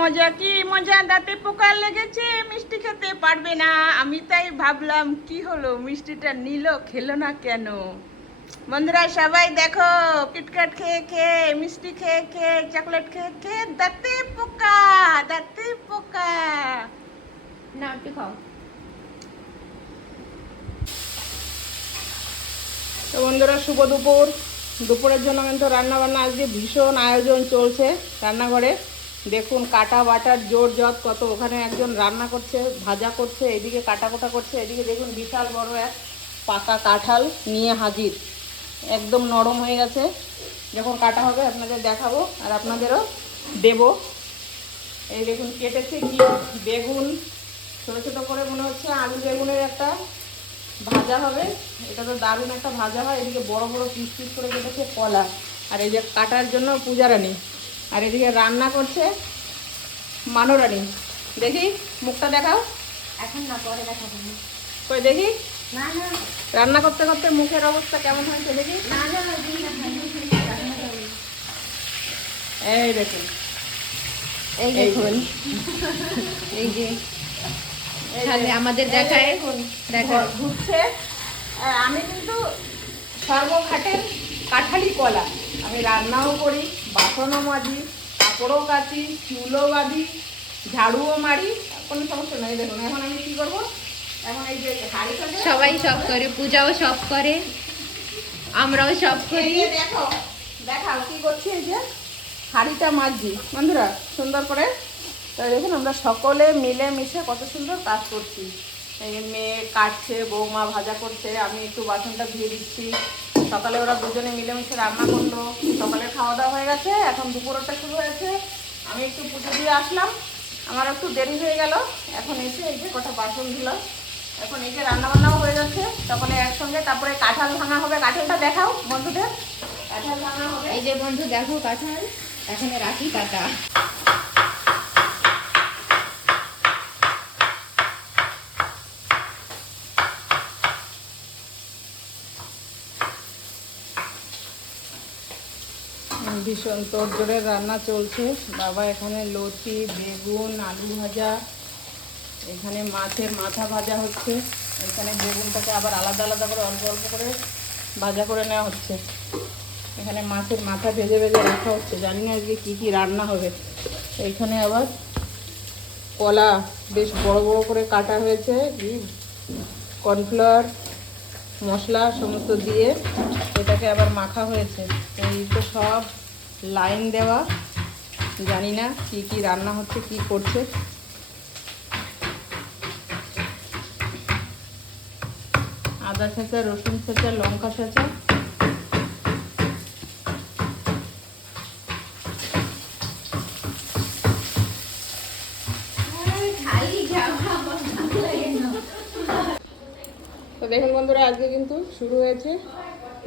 মজা কি মজা, দাঁতে পোকা লেগেছে, মিষ্টি খেতে পারবে না। আমি তাই ভাবলাম কি হলো, মিষ্টিটা নিল, খেলো না কেন? বন্ধুরা সবাই দেখো, কিটক্যাট খেয়ে খেয়ে, মিষ্টি খেয়ে খেয়ে, চকলেট খেয়ে খেয়ে দাঁতে পোকা, দাঁতে পোকা। না একটু খাও। তো বন্ধুরা শুভ দুপুর। দুপুরের জন্য কিন্তু রান্না বান্না আজকে ভীষণ আয়োজন চলছে রান্নাঘরে। দেখুন কাটা বাটার জোর জট কত, ওখানে একজন রান্না করছে, ভাজা করছে, এদিকে কাটা কোটা করছে, এদিকে দেখুন বিশাল বড় এক পাকা কাঁঠাল নিয়ে হাজির, একদম নরম হয়ে গেছে। যখন কাটা হবে আপনাদের দেখাবো আর আপনাদেরও দেব। এই দেখুন কেটেছে কি বেগুন, ছোটো ছোটো করে মনে হচ্ছে আলু বেগুনের একটা ভাজা হবে। এটা তো দারুণ একটা ভাজা হয়। এদিকে বড় বড় পিস পিস করে কেটেছে কলা, আর এই যে কাটার জন্য পূজারানী, আর এদিকে রান্না করছে মানোরানী। দেখি মুখটা দেখাও। এখন না, পরে দেখাবো। কই দেখি, না না রান্না করতে করতে মুখের অবস্থা কেমন হয়েছে দেখি। না না, এই দেখুন, এই দেখুন, এই যে তাহলে আমাদের দেখায় দেখায় ঘুরছে। আমি কিন্তু সর্বঘাটের কাঁঠালি কলা, আমি রান্নাও করি, বাসনও মাজি, কাপড়ও কাচি, চুলও বাঁধি, ঝাড়ুও মারি, কোনো সমস্যা নেই। দেখুন এখন আমি কী করবো, এখন এই যে হাঁড়িটাতে সবাই সব করে, পূজাও সব করে, আমরাও সব করি। দেখো দেখাও কী করছি। এই যে হাঁড়িটা মাজছি বন্ধুরা সুন্দর করে। তাই দেখুন আমরা সকলে মিলে মিশে কত সুন্দর কাজ করছি। এই মেয়ে কাটছে, বৌমা ভাজা করছে, আমি একটু বাসনটা ধুয়ে দিচ্ছি। সকালে ওরা দুজনে মিলেমিশে রান্না করলো, সকালে খাওয়া দাওয়া হয়ে গেছে, এখন দুপুরটা শুরু হয়েছে। আমি একটু পুজো দিয়ে আসলাম, আমার একটু দেরি হয়ে গেল। এখন এসে এই যে কটা বাসন দিলাম, এখন এই যে রান্নাবান্নাও হয়ে যাচ্ছে সকলে একসঙ্গে। তারপরে কাঁঠাল ভাঙা হবে, কাঁঠালটা দেখাও বন্ধুদের। কাঁঠাল ভাঙা হবে, এই যে বন্ধু দেখো কাঁঠাল এখানে রাখি কাটা। ভীষণ তোড়জোড়ের রান্না চলছে। বাবা এখানে লতি, বেগুন, আলু ভাজা, এখানে মাছের মাথা ভাজা হচ্ছে, এখানে বেগুনটাকে আবার আলাদা আলাদা করে অল্প অল্প করে ভাজা করে নেওয়া হচ্ছে। এখানে মাছের মাথা ভেজে ভেজে রাখা হচ্ছে, জানি না আজকে কী কী রান্না হবে। এখানে আবার কলা বেশ বড় বড় করে কাটা হয়েছে, কর্নফ্লাওয়ার মশলা সমস্ত দিয়ে এটাকে আবার মাখা হয়েছে। এই তো সব লাইন দেওয়া, জানি না কি কি রান্না হচ্ছে, কি করছে। আদা ছেঁচা, রসুন ছেঁচা, লঙ্কা ছেঁচা, তো দেখুন বন্ধুরা আজকে কিন্তু শুরু হয়েছে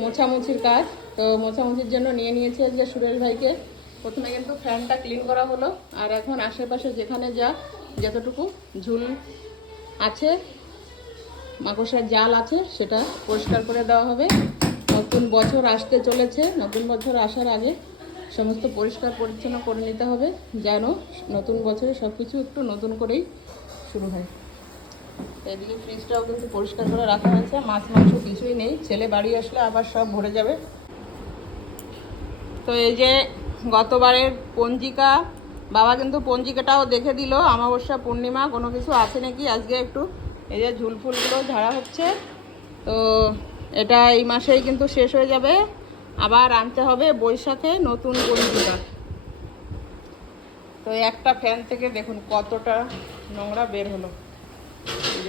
মোছামুছির কাজ। তো মোছামুছির জন্য নিয়ে নিয়েছি আজকে সুরেশ ভাইকে। প্রথমে কিন্তু ফ্যানটা ক্লিন করা হলো, আর এখন আশেপাশে যেখানে যতটুকু ঝুল আছে, মাকড়সার জাল আছে, সেটা পরিষ্কার করে দেওয়া হবে। নতুন বছর আসতে চলেছে, নতুন বছর আসার আগে সমস্ত পরিষ্কার পরিচ্ছন্ন করে নিতে হবে, যেন নতুন বছরে সব কিছু একটু নতুন করেই শুরু হয়। এদিকে ফ্রিজটাও কিন্তু পরিষ্কার করে রাখা হয়েছে, মাছ মাংস কিছুই নেই, ছেলে বাড়ি আসলে আবার সব ভরে যাবে। তো এই যে গতবারের পঞ্জিকা, বাবা কিন্তু পঞ্জিকাটাও দেখে দিল, অমাবস্যা পূর্ণিমা কোনো কিছু আছে নাকি আজকে একটু। এই যে ঝুলফুলগুলো ঝাড়া হচ্ছে। তো এটা এই মাসেই কিন্তু শেষ হয়ে যাবে, আবার আনতে হবে বৈশাখে নতুন পঞ্জিকা। তো একটা ফ্যান থেকে দেখুন কতটা নোংরা বের হলো।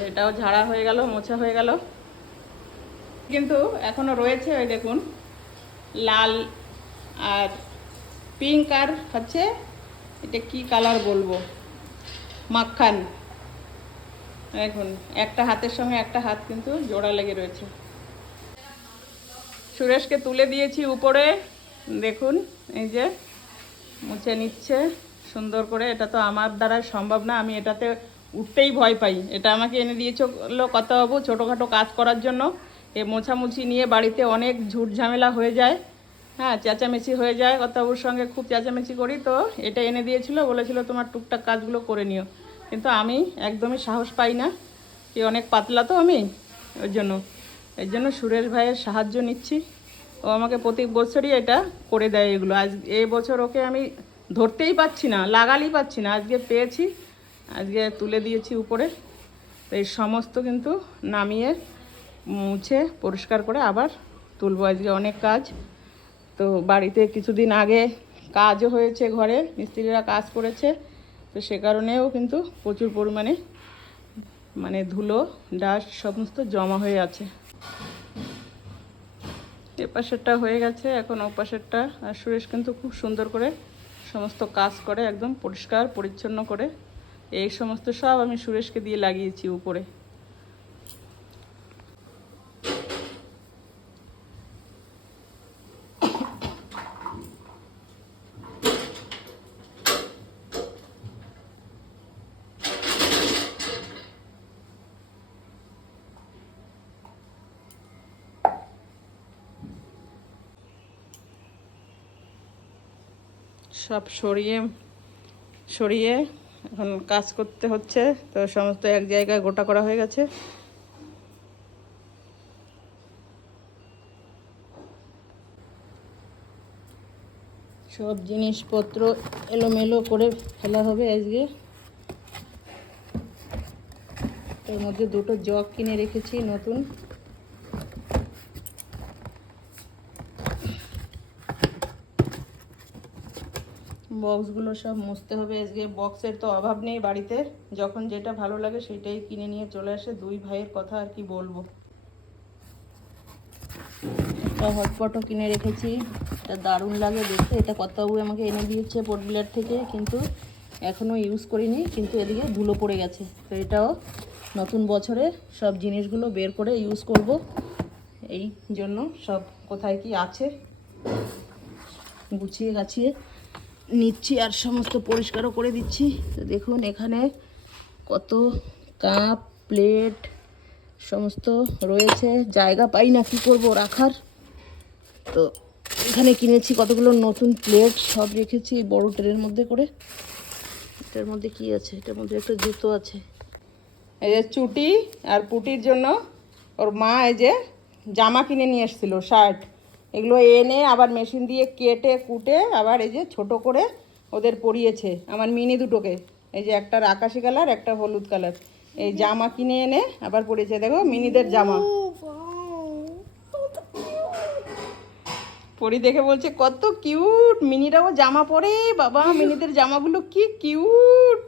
এটাও ঝাড়া হয়ে গেল, মোছা হয়ে গেল, কিন্তু এখনও রয়েছে। ওই দেখুন লাল আর পিঙ্ক, আর হচ্ছে এটা কি কালার বলবো, মাখন। দেখুন একটা হাতের সঙ্গে একটা হাত কিন্তু জোড়া লেগে রয়েছে। সুরেশকে তুলে দিয়েছি উপরে, দেখুন এই যে মুছে নিচ্ছে সুন্দর করে। এটা তো আমার দ্বারা সম্ভব না, আমি এটাতে উঠতেই ভয় পাই। এটা আমাকে এনে দিয়েছিল কর্তাবাবু ছোটোখাটো কাজ করার জন্য। এ মোছামুছি নিয়ে বাড়িতে অনেক ঝুট ঝামেলা হয়ে যায়, হ্যাঁ, চেঁচামেচি হয়ে যায়, কর্তাবুর সঙ্গে খুব চেঁচামেচি করি। তো এটা এনে দিয়েছিল, বলেছিল তোমার টুকটাক কাজগুলো করে নিও, কিন্তু আমি একদমই সাহস পাই না, কি অনেক পাতলা তো আমি, ওই জন্য এর জন্য সুরেশ ভাইয়ের সাহায্য নিচ্ছি। ও আমাকে প্রতি বছরই এটা করে দেয় এগুলো। আজ এই বছর ওকে আমি ধরতেই পাচ্ছি না, লাগালেই পাচ্ছি না, আজকে পেয়েছি, আজকে তুলে দিয়েছি উপরে। তো এই সমস্ত কিন্তু নামিয়ে মুছে পরিষ্কার করে আবার তুলবো। আজকে অনেক কাজ। তো বাড়িতে কিছুদিন আগে কাজও হয়েছে, ঘরে মিস্ত্রিরা কাজ করেছে, তো সে কারণেও কিন্তু প্রচুর পরিমাণে মানে ধুলো ডাস্ট সমস্ত জমা হয়ে আছে। এ পাশেরটা হয়ে গেছে, এখন ও পাশেরটা। আর সুরেশ কিন্তু খুব সুন্দর করে সমস্ত কাজ করে, একদম পরিষ্কার পরিচ্ছন্ন করে। এই সমস্ত সব আমি সুরেশকে দিয়ে লাগিয়েছি উপরে। সব সরিয়ে সরিয়ে এখন কাজ করতে হচ্ছে। তো সমস্ত এক জায়গায় গোটা করা হয়ে গেছে। সব জিনিসপত্র এলোমেলো করে ফেলা হবে আজকে। এর মধ্যে দুটো জগ কিনে রেখেছি নতুন। বক্সগুলো সব মুছতে হবে আজকে। বক্সের তো অভাব নেই বাড়িতে, যখন যেটা ভালো লাগে সেটাই কিনে নিয়ে চলে আসে। দুই ভাইয়ের কথা আর কি বলবো। একটা হটপটও কিনে রেখেছি, এটা দারুণ লাগে দেখতে। এটা কর্তাবু আমাকে এনে দিয়েছে পোর্টবিলার থেকে, কিন্তু এখনও ইউজ করিনি, কিন্তু এদিকে ধুলো পড়ে গেছে। তো এটাও নতুন বছরে সব জিনিসগুলো বের করে ইউজ করব। এই জন্য সব কোথায় কি আছে গুছিয়ে গাছিয়ে নিচ্ছি, আর সমস্ত পরিষ্কারও করে দিচ্ছি। তো দেখুন এখানে কত কাপ প্লেট সমস্ত রয়েছে, জায়গা পাই না কি করব রাখার। তো এখানে কিনেছি কতগুলো নতুন প্লেট, সব রেখেছি বড় ট্রের মধ্যে করে। এটার মধ্যে কি আছে? এটার মধ্যে একটা জুতো আছে। এই যে চুটি আর পুটির জন্য ওর মা এই যে জামা কিনে নিয়ে এসেছিলো, শার্ট। এগুলো এনে আবার মেশিন দিয়ে কেটে কুটে আবার এই যে ছোট করে ওদের পরিয়েছে আমার মিনি দুটোকে। এই যে একটা আকাশি কালার, একটা হলুদ কালার। এই জামা কিনে এনে আবার পরিয়েছে, দেখো মিনিদের জামা। পরি দেখে বলছে কত কিউট, মিনিরাও জামা পরে। বাবা মিনিদের জামাগুলো কি কিউট।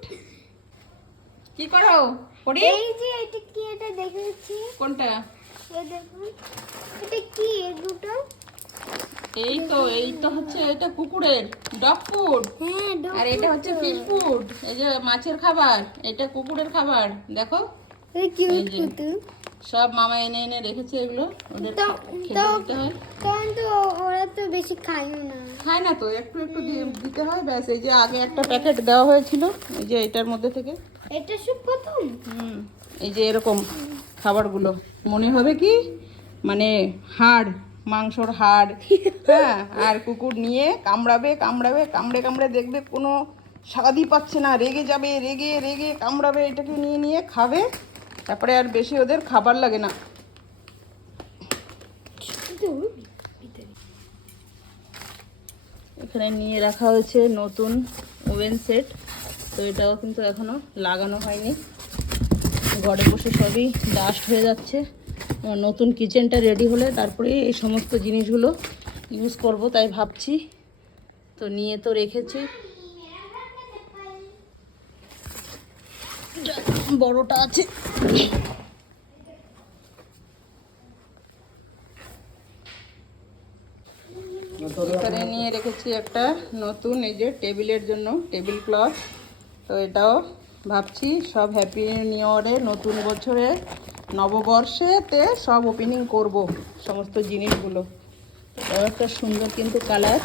কি করো পরি? এই যে এটা কি, এটা দেখেছি। কোনটা? এই দেখুন, এটা কি দুটো? এই তো হচ্ছে এটা কুকুরের ডগ ফুড। হ্যাঁ, আর এটা হচ্ছে ফিশ ফুড, এই যে মাছের খাবার। এটা কুকুরের খাবার, দেখো এই কিউট এই যে। কুতু। সব মামা এনে এনে রেখেছে, এগুলো ওদের তো খেতে দিতে হয়। কিন্তু ওরা তো বেশি খায়ও না। খায় না তো, একটু একটু দিতে হয় ব্যাস। এই যে আগে একটা প্যাকেট দেওয়া হয়েছিল, এই যে এটার মধ্যে থেকে। এটা সব প্রথম। এই যে এরকম খাবারগুলো মনে হবে কি মানে হাড়, মাংসর হাড়। হ্যাঁ, আর কুকুর নিয়ে কামড়াবে কামড়াবে, কামড়ে কামড়ে দেখবে কোনো স্বাদই পাচ্ছে না, রেগে যাবে, রেগে রেগে কামড়াবে, এটাকে নিয়ে নিয়ে খাবে। তারপরে আর বেশি ওদের খাবার লাগে না। এখানে নিয়ে রাখা হয়েছে নতুন ওভেন সেট। তো এটাও কিন্তু এখনো লাগানো হয়নি, ঘরে বসে সবই ডাস্ট হয়ে যাচ্ছে। নতুন কিচেনটা রেডি হলে তারপরে এই সমস্ত জিনিসগুলো ইউজ করব, তাই ভাবছি। তো নিয়ে তো রেখেছি, বড়টা আছে। এখানে নিয়ে রেখেছি একটা নতুন এই যে টেবিলের জন্য টেবিল ক্লথ। তো এটাও ভাবছি সব হ্যাপি নিউ ইয়ারে, নতুন বছরে, নববর্ষেতে সব ওপেনিং করব সমস্ত জিনিসগুলো। এটাও একটা সুন্দর কিন্তু কালার।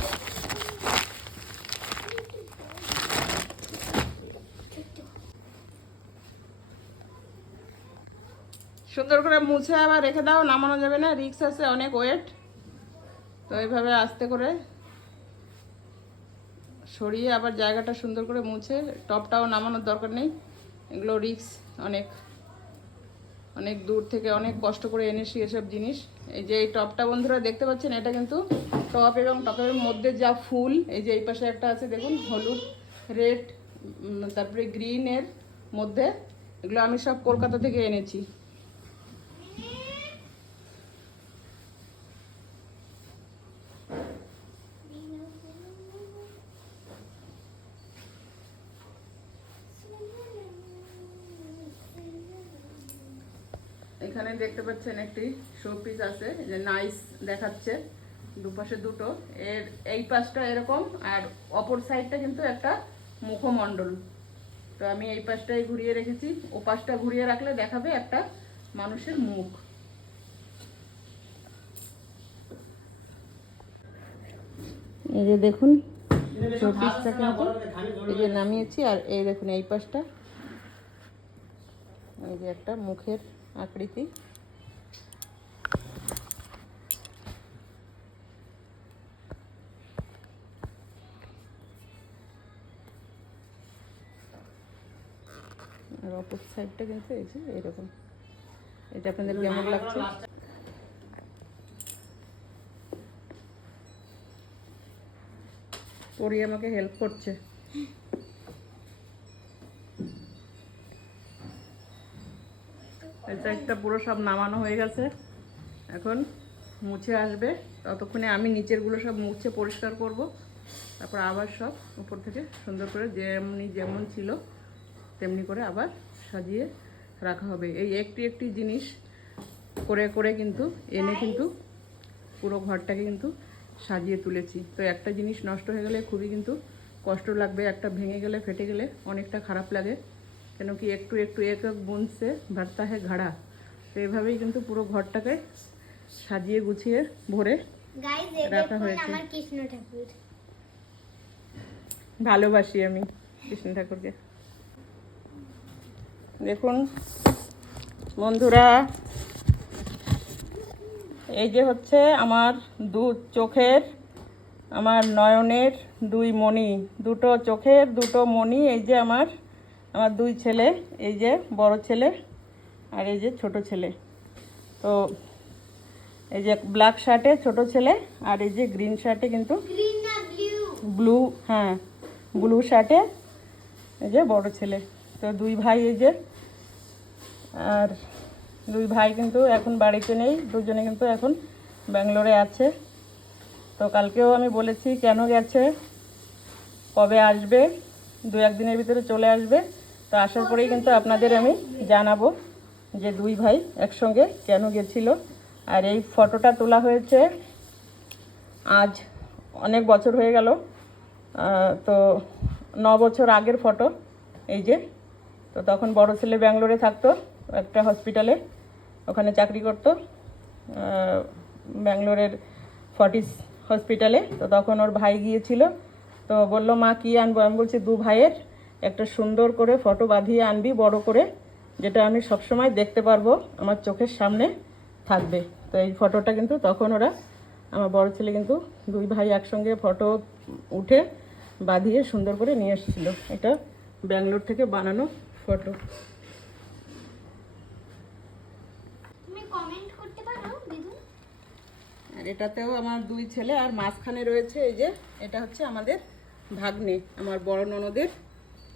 সুন্দর করে মুছে আবার রেখে দাও, নামানো যাবে না, রিক্স আছে, অনেক ওয়েট। তো এইভাবে আস্তে করে সরিয়ে আবার জায়গাটা সুন্দর করে মুছে, টপটাও নামানোর দরকার নেই, এগুলো রিস্ক অনেক, অনেক দূর থেকে অনেক কষ্ট করে এনেছি এসব জিনিস। এই যে এই টপটা বন্ধুরা দেখতে পাচ্ছেন, এটা কিন্তু টপ, এবং টপের মধ্যে যা ফুল, এই যে এই পাশে একটা আছে দেখুন, হলুদ, রেড, তারপরে গ্রিনের মধ্যে, এগুলো আমি সব কলকাতা থেকে এনেছি। এখানে দেখতে পাচ্ছেন একটি শো পিস আছে, যে নাইস দেখাচ্ছে, দুপাশে দুটো, এর এই পাশটা এরকম আর অপর সাইডটা কিন্তু একটা মুখমণ্ডল। তো আমি এই পাশটাই ঘুরিয়ে রেখেছি, ও পাশটা ঘুরিয়ে রাখলে দেখাবে একটা মানুষের মুখ। এই যে দেখুন শো পিসটা কিন্তু এই যে নামিয়েছি, আর এই দেখুন এই পাশটা, এই যে একটা মুখের আকৃতি। আর অপর সাইডটা কিন্তু এই যে এরকম। এটা আপনাদের কেমন লাগছে? পরি আমাকে হেল্প করছে। এটা একটা পুরো সব নামানো হয়ে গেছে, এখন মুছে আসবে, ততক্ষণে আমি নিচেরগুলো সব মুছে পরিষ্কার করব, তারপর আবার সব উপর থেকে সুন্দর করে যেমন ছিল তেমনি করে আবার সাজিয়ে রাখা হবে। এই একটি একটি জিনিস করে করে কিন্তু এনে কিন্তু পুরো ঘরটাকে কিন্তু সাজিয়ে তুলেছি। তো একটা জিনিস নষ্ট হয়ে গেলে খুবই কিন্তু কষ্ট লাগবে, একটা ভেঙে গেলে ফেটে গেলে অনেকটা খারাপ লাগে, কেন কি একটু একটু এক এক বুঁদ সে ভরতা है ঘড়া। তো এভাবেই কিন্তু পুরো ঘরটাকে সাজিয়ে গুছিয়ে ভরে গাইস রাখা দেখুন হয়েছে। আমার কৃষ্ণ ঠাকুর। ভালোবাসি আমি কৃষ্ণ ঠাকুরকে। দেখুন বন্ধুরা, এই যে হচ্ছে আমার চোখের, আমার নয়নের দুই মণি, দুটো চোখের দুটো মণি, এই যে আমার দুই ছেলে, এই যে বড় ছেলে আর এই যে ছোট ছেলে। তো এই যে ব্ল্যাক শার্টে ছোট ছেলে, আর এই যে গ্রিন শার্টে কিন্তু গ্রিন না ব্লু? ব্লু, হ্যাঁ ব্লু শার্টে এই যে বড় ছেলে। তো দুই ভাই এই যে, আর দুই ভাই কিন্তু এখন বাড়িতে নেই, দুজনে কিন্তু এখন ব্যাঙ্গালোরে আছে। তো কালকেও আমি বলেছি কেন গেছে, কবে আসবে, দু একদিনের ভিতরে চলে আসবে। তো আসার পরেই কিন্তু আপনাদের আমি জানাবো যে দুই ভাই একসঙ্গে কেন গেছিল। আর এই ফটোটা তোলা হয়েছে আজ অনেক বছর হয়ে গেল, তো 9 বছর আগের ফটো এই যে। তো তখন বড় ছেলে ব্যাঙ্গালোরে থাকতো, একটা হসপিটালে ওখানে চাকরি করতো, ব্যাঙ্গালোরের ফর্টিস হসপিটালে। তো তখন ওর ভাই গিয়েছিল, তো বললো মা কী আনবো, আমি বলছি দু ভাইয়ের একটা সুন্দর করে ফটো বাঁধিয়ে আনবি বড় করে, যেটা আমি সবসময় দেখতে পারবো, আমার চোখের সামনে থাকবে। তো এই ফটোটা কিন্তু তখন ওরা, আমার বড় ছেলে কিন্তু দুই ভাই একসঙ্গে ফটো উঠে বাঁধিয়ে সুন্দর করে নিয়ে এসেছিলো। এটা ব্যাঙ্গালোর থেকে বানানো ফটো। তুমি কমেন্ট করতে পারো দিদু? আর এটাতেও আমার দুই ছেলে, আর মাঝখানে রয়েছে এই যে, এটা হচ্ছে আমাদের ভাগ্নে, আমার বড় ননদের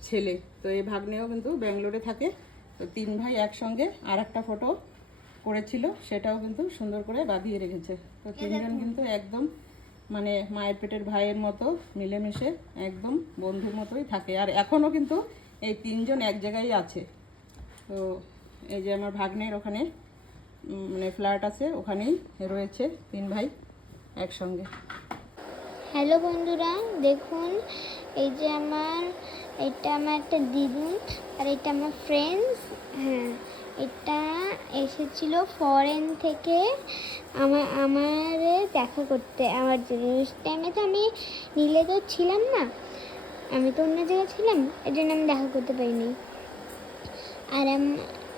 ছেলে। তো এই ভাগ্নেও কিন্তু ব্যাঙ্গালোরে থাকে। তো তিন ভাই একসঙ্গে আর একটা ফটো করেছিল, সেটাও কিন্তু সুন্দর করে বাঁধিয়ে রেখেছে। তো তিনজন কিন্তু একদম মানে মায়ের পেটের ভাইয়ের মতো মিলেমিশে একদম বন্ধুর মতোই থাকে, আর এখনও কিন্তু এই তিনজন এক জায়গায় আছে। তো এই যে আমার ভাগ্নের ওখানে মানে ফ্ল্যাট আছে, ওখানেই রয়েছে তিন ভাই একসঙ্গে। হ্যালো বন্ধুরা, দেখুন এই যে এটা আমার একটা দিদু, আর এটা আমার ফ্রেন্ডস। হ্যাঁ, এটা এসেছিল ফরেন থেকে আমারে দেখা করতে। আমার জিনিস টাইমে তো আমি নিলে তো ছিলাম না, আমি তো অন্য জায়গায় ছিলাম, এই জন্য আমি দেখা করতে পারিনি। আর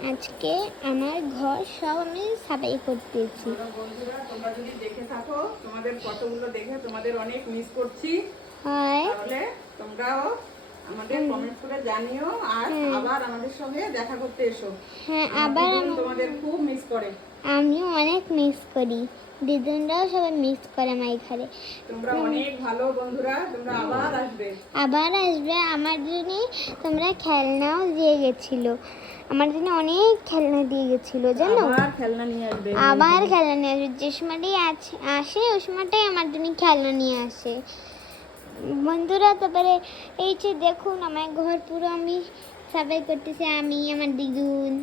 আজকে আমার ঘর সব আমি সাফাই করতেছি। বন্ধুরা তোমরা যদি দেখে থাকো, তোমাদের ফটোগুলো দেখে তোমাদের অনেক মিস করছি। হয় তাহলে তোমরাও আমাদের কমেন্ট করে জানিও, আর আবার আমাদের সঙ্গে দেখা করতে এসো। হ্যাঁ, আমার আবার দিদুন তোমাদের খুব মিস করে। আমিও অনেক মিস করি, দিদুনরাও সবাই মিস করে আমার ঘরে। তোমরা অনেক ভালো বন্ধুরা, তোমরা আবার আসবে। আবার আসবে। আমার জন্য তোমরা খেলনাও দিয়ে গেছিলো, আমার জন্য অনেক খেলনা দিয়ে গেছিলো জানো। আবার খেলনা নিয়ে আসবে। আবার খেলনা নিয়ে আসবে, যে সময়টাই আসে ওই সময়টাই আমার জন্য খেলনা নিয়ে আসে বন্ধুরা। তারপরে এই যে দেখুন আমার ঘর পুরো আমি সাফাই করতেছি, আমি আমার দিদুন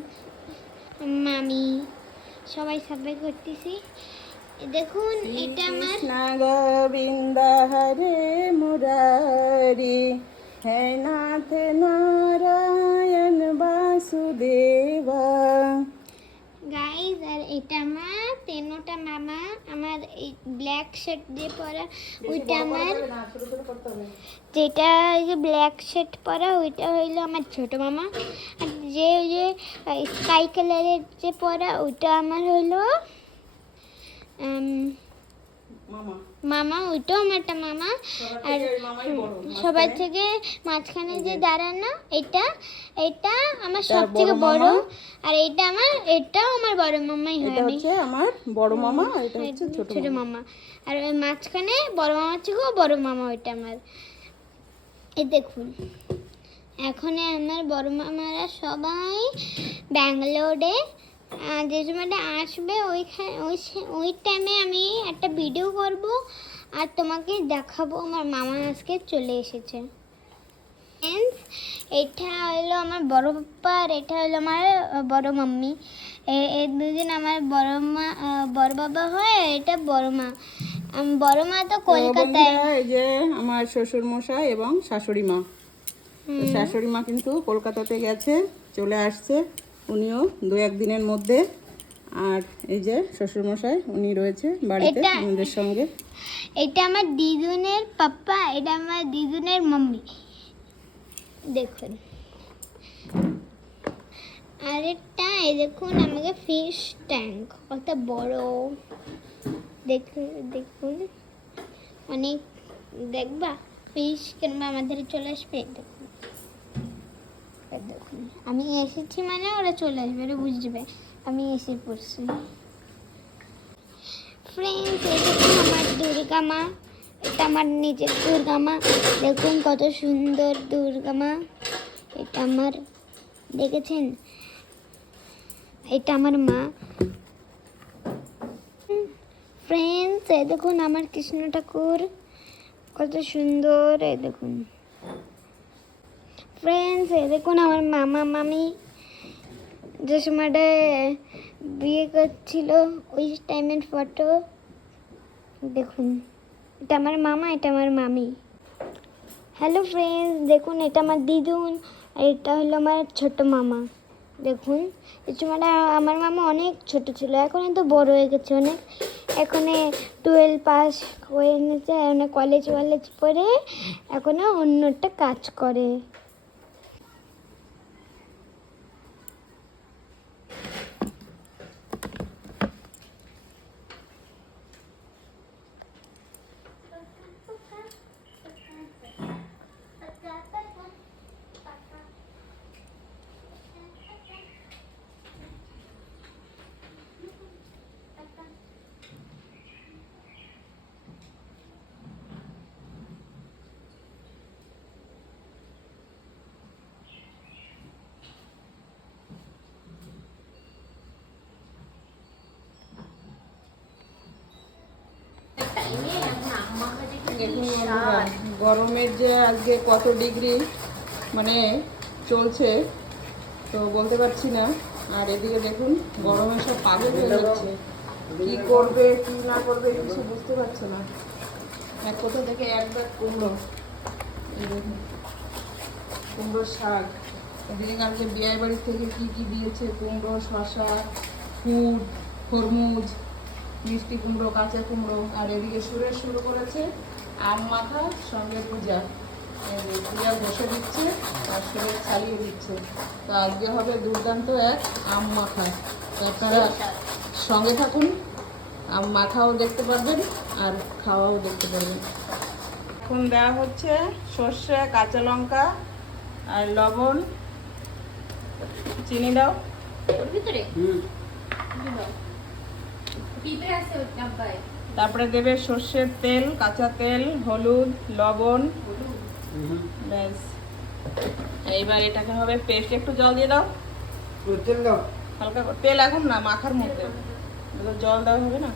মামি সবাই সাফাই করতেছি। দেখুন এটা আমার কৃষ্ণ গোবিন্দ হরে মুরারি, হে নাথ নারায়ণ বাসুদেবা। গাইজ, আর এটা আমার তেনোটা মামা, আমার এই ব্ল্যাক শার্ট দিয়ে পরা ওইটা আমার, যেটা ওই যে ব্ল্যাক শার্ট পরা ওইটা হইলো আমার ছোট মামা, আর যে ওই যে স্কাই কালারের যে পরা ওইটা আমার হইলো মামা, মামা, ওইটাও আমার একটা মামা। আর সবার থেকে মাঝখানে যে দাঁড়ানো এটা, এটা আমার সব থেকে বড়, আর এটাও আমার বড় মামাই হয়। এটা হচ্ছে আমার বড় মামা, আর এটা হচ্ছে ছোট ছোট মামা। আর ওই মাঝখানে বড় মামার থেকেও বড় মামা ওইটা আমার। এই দেখুন এখন আমার বড় মামারা সবাই ব্যাঙ্গালোরে, যে সময়টা আসবে ওই টাইমে আমি একটা ভিডিও করব আর তোমাকে দেখাবো আমার মামা আজকে চলে এসেছে। এটা হলো আমার বড় পাপ্পা, আর এটা হলো আমার বড় মাম্মি। এই দুদিন আমার বড় বাবা হয়, আর এটা বড় মা। বড় মা তো কলকাতায়। এই যে আমার শ্বশুর মশাই এবং শাশুড়ি মা। তো শাশুড়ি মা কিন্তু কলকাতাতে গেছে, চলে আসছে উনিও 2-1 দিনের মধ্যে। আর এই যে শ্বশুর মশাই, উনি রয়েছে বাড়িতে আমাদের সঙ্গে। এটা আমার দিদুনের পাপ্পা, এটা আমার দিদুনের মাম্মি। দেখুন আরেকটা, এই দেখুন আমাকে ফিশ ট্যাঙ্ক কত বড়, দেখুন অনেক, দেখবা ফিশ কিংবা আমাদের চলে আসবে। দেখুন দেখুন আমি এসেছি মানে ওরা চলে আসবে, ওরা বুঝবে আমি এসে পড়ছি। ফ্রেন্ডস, এই দেখুন আমার দুর্গা মা, এটা আমার নিজের দুর্গা মা। দেখুন কত সুন্দর দুর্গা মা। এটা আমার, দেখেছেন, এটা আমার মা। ফ্রেন্ডস, এই দেখুন আমার কৃষ্ণ ঠাকুর কত সুন্দর। এই দেখুন ফ্রেন্ডস, এই দেখুন আমার মামা মামি যে সময়টা বিয়ে করছিল ওই টাইমের ফটো। দেখুন এটা আমার মামা, এটা আমার মামি। হ্যালো ফ্রেন্ডস, দেখুন এটা আমার দিদুন, আর এটা হলো আমার ছোট মামা। দেখুন এই সময়টা আমার মামা অনেক ছোট ছিল, এখন তো বড় হয়ে গেছে অনেক। এখন 12 পাস হয়ে নিয়েছে, কলেজ পড়ে এখন অন্য একটা কাজ করে। দেখুন বন্ধুরা, গরমের যে আজকে কত ডিগ্রি মানে চলছে তো বলতে পারছি না। আর এদিকে দেখুন গরমে সব পাগল হয়ে যাচ্ছে, কি করবে কি না করবে কিছু বুঝতে পারছে না। এক কোথা থেকে এক ব্যাগ কুমড়ো, এই দেখুন কুমড়োর শাক। এদিকে কালকে বিয়ে বাড়ির থেকে কি কি দিয়েছে, কুমড়ো, শশা, ফুড, খরমুজ, মিষ্টি কুমড়ো, কাঁচা কুমড়ো। আর এদিকে সুরেশ শুরু করেছে আম মাখা সঙ্গে পূজা। এই যে দিয়া বসে দিচ্ছে আর সুরেশ ছালিয়ে দিচ্ছে। তো আজকে হবে দুর্দান্ত এক আম মাখা। তো আপনারা সঙ্গে থাকুন, আম মাখাও দেখতে পারবেন আর খাওয়াও দেখতে পারবেন। এখন দেওয়া হচ্ছে সর্ষে, কাঁচা লঙ্কা আর লবণ, চিনি দাও। ওর ভিতরে পিঁপড়ে আছে ওর ডাব্বায়। তারপরে দেবে সর্ষের তেল, কাঁচা তেল, হলুদ, লবণ, ব্যাস। এইবার এটাকে হবে পেস্ট। একটু জল দিয়ে দাও, হালকা করে। তেল এখন না, মাখার মধ্যে এগুলো জল দেওয়া হবে না।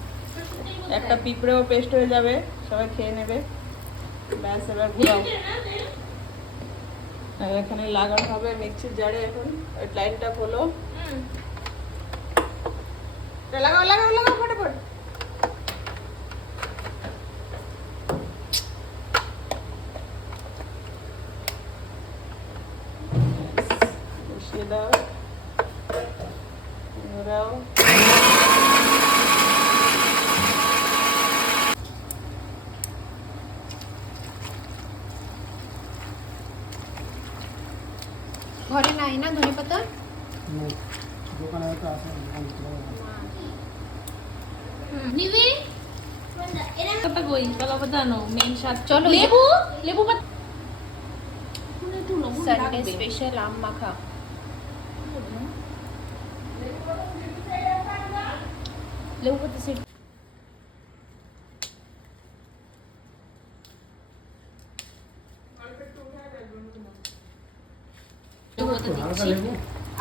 একটা পিঁপড়েও পেস্ট হয়ে যাবে, সবাই খেয়ে নেবে। ব্যাস, এবার ঘুরাও। আর এখানে লাগানো হবে মিক্সির জারে। এখন ওই লাইনটা খোলো, লাগাও লাগাও লাগাও ফটাফট। বসিয়ে দাও, ঘোরাও। ঘরে নাই না ধনে পাতা? নিবি কত কই কলা পাতা আনো, মেন স্বাদ। চলো লেবু, লেবু পাতা। সানডে স্পেশাল আম মাখা। লেবু পাতা সেট।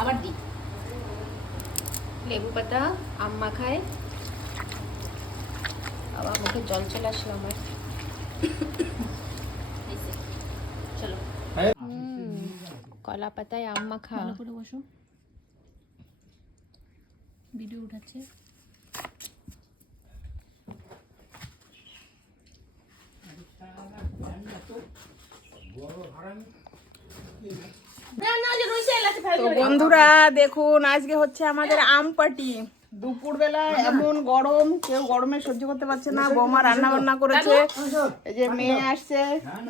আবার দি লেবু পাতা আম মাখায়। আবার মুখে জল চলে আসলো আমার। চলো কলা পাতায় আম মাখা। ভালো করে বসো, ভিডিও উঠাচ্ছে। তো বন্ধুরা দেখুন, আজকে হচ্ছে আমাদের আম পার্টি। দুপুরবেলা এমন গরম, কেউ গরমে সহ্য করতে পারছে না। বৌমা রান্না বান্না করেছে, এই যে মেয়ে আসছে,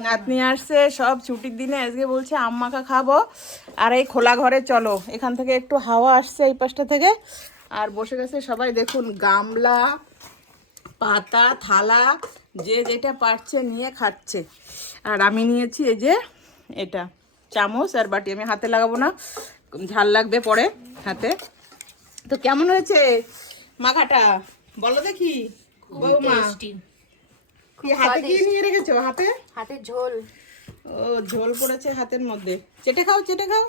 নাতনি আসছে, সব ছুটির দিনে আজকে বলছে আম মাখা খাবো। আর এই খোলা ঘরে চলো, এখান থেকে একটু হাওয়া আসছে এই পাশটা থেকে। আর বসে গেছে সবাই, দেখুন গামলা, পাতা, থালা, যে যেটা পারছে নিয়ে খাচ্ছে। আর আমি নিয়েছি এই যে এটা চামচ আর বাটি। আমি হাতে লাগাবো না, ঝাল লাগবে পরে হাতে। তো কেমন হয়েছে মাখাটা বলো দেখি বৌমা? কি হাতে কি নিয়ে রেখেছো? হাতে হাতে ঝোল। ও, ঝোল পড়েছে হাতের মধ্যে। চেটে খাও, চেটে খাও।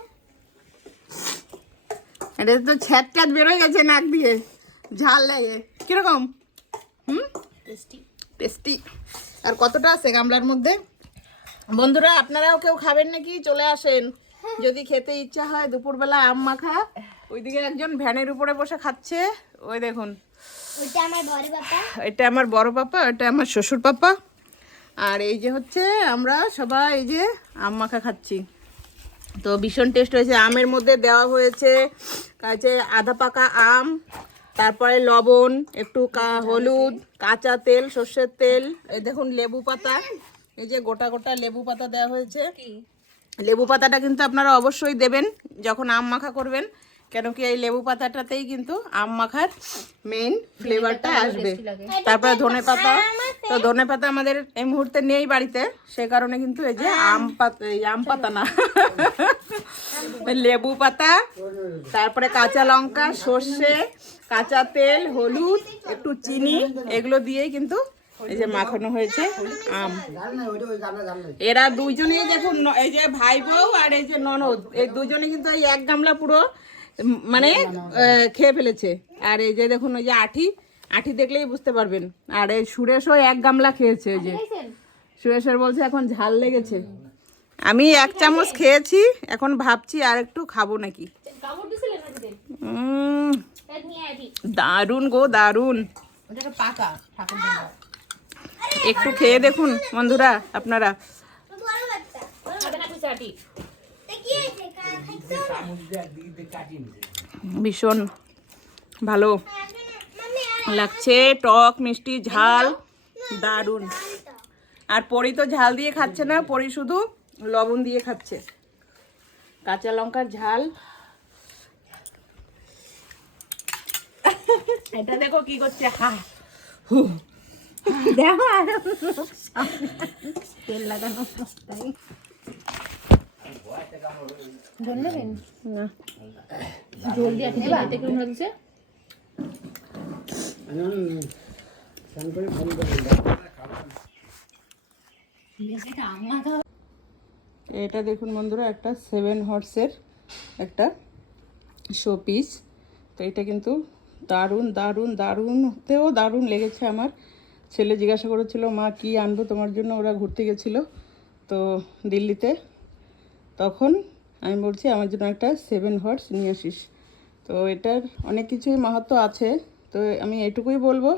এটা তো ছ্যাট ট্যাট বেরোয় গেছে নাক দিয়ে, ঝাল লাগে। কিরকম? Tasty tasty. আর কতটা আছে গামলার মধ্যে? বন্ধুরা আপনারাও কেউ খাবেন নাকি? চলে আসেন যদি খেতে ইচ্ছা হয়। দুপুরবেলা আম মাখা। ওইদিকে একজন ভ্যানের উপরে বসে খাচ্ছে, ওই দেখুন। ওইটা আমার বড় পাপা, এটা আমার বড় পাপা, এটা আমার শ্বশুর পাপা। আর এই যে হচ্ছে আমরা সবাই এই যে আম মাখা খাচ্ছি। তো ভীষণ টেস্ট হয়েছে। আমের মধ্যে দেওয়া হয়েছে কাছে আধা পাকা আম, তারপরে লবণ, একটু হলুদ, কাঁচা তেল, সর্ষের তেল, এই দেখুন লেবু পাতা, এই যে গোটা গোটা লেবু পাতা দেওয়া হয়েছে। লেবু পাতাটা কিন্তু আপনারা অবশ্যই দেবেন যখন আম মাখা করবেন, কেন কি এই লেবু পাতাটাতেই কিন্তু আম মাখার মেইন ফ্লেভারটা আসবে। তারপরে ধনে পাতা, তো ধনে পাতা আমাদের এই মুহূর্তে নেই বাড়িতে, সে কারণে কিন্তু এই যে আম পাতা না লেবু পাতা, তারপরে কাঁচা লঙ্কা, সর্ষে, কাঁচা তেল, হলুদ, একটু চিনি, এগুলো দিয়েই কিন্তু এই যে মাখানো হয়েছে আম। এরা দুইজনেই দেখুন, এই যে ভাই বউ আর এই যে ননদ, এই দুজনে কিন্তু এই এক গামলা পুরো মানে খেয়ে ফেলেছে। আর এই যে দেখুন ওই যে আঠি, আঠি দেখলেই বুঝতে পারবেন। আর এই সুরেশও এক গামলা খেয়েছে। এই যে সুরেশের বলছে এখন ঝাল লেগেছে। আমি এক চামচ খেয়েছি, এখন ভাবছি আর একটু খাবো নাকি। দারুন গো দারুন। একটু খেয়ে দেখুন বন্ধুরা আপনারা। ভীষণ ভালো লাগছে, টক মিষ্টি ঝাল দারুন। আর পরি তো ঝাল দিয়ে খাচ্ছে না, পরি শুধু লবণ দিয়ে খাচ্ছে, কাঁচা লঙ্কার ঝাল। এটা দেখো কি করছে, হা হু, দেখো আর তেল লাগানো তাই জল নেবেন না জল দিয়ে আপনি দিতে কেমন লাগছে? এটা দেখুন বন্ধুরা, একটা 7 হর্সের একটা শো পিস। তো এটা কিন্তু দারুণ দারুণ দারুণতেও দারুণ লেগেছে আমার। ছেলে জিজ্ঞাসা করেছিল, মা কি আনবো তোমার জন্য, ওরা ঘুরতে গেছিলো তো দিল্লিতে, তখন আমি বলছি আমার জন্য একটা 7 হর্স নিয়ে আসিস। তো এটার অনেক কিছুই মাহাত্ম্য আছে। তো আমি এটুকুই বলবো